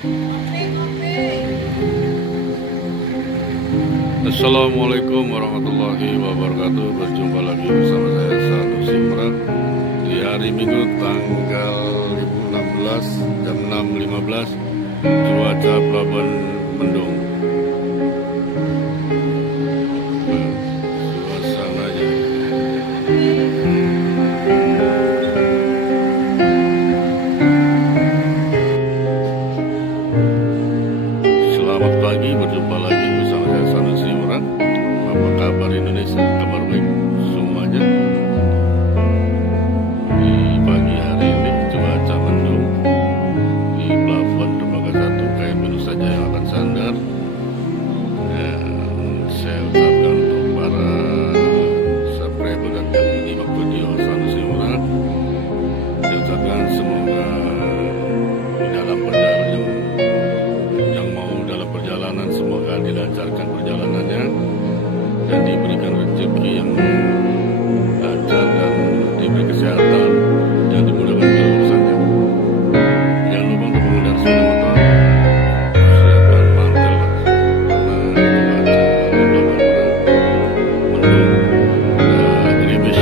Assalamualaikum warahmatullahi wabarakatuh. Berjumpa lagi bersama saya Sanusi Merak di hari Minggu tanggal 16 jam 6.15. Cuaca Pelabuhan mendung. Suasananya selamat pagi, berjumpa lagi bersama saya Sanusi Merak. Apa kabar Indonesia? Kabar baik semuanya. Di pagi hari ini cuaca mendung di Pelabuhan Dermaga 1 KM saja yang akan sandar. Dan saya ucapkan untuk para subscriber dan yang menyimak video Sanusi Merak, saya ucapkan semoga dalam perjalanan yang mau dalam perjalanan semoga dilancarkan perjalanannya dan diberikan rezeki yang lancar dan diberi kesehatan dan dimudahkan urusannya. Jangan lupa untuk mengendari sepeda motor, siapkan mantel karena cuaca di Pelabuhan Merak mendung dan gerimis.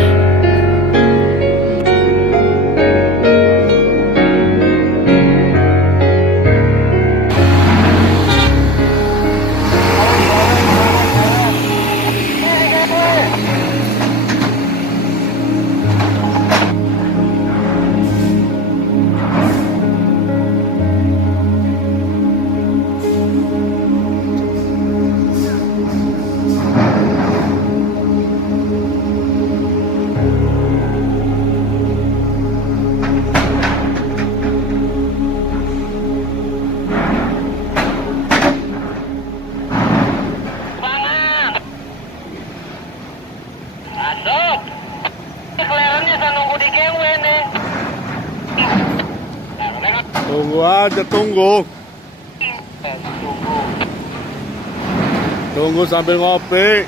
Masuk. Kelihatannya saya nunggu di GW nih. Tunggu aja, tunggu sambil ngopi.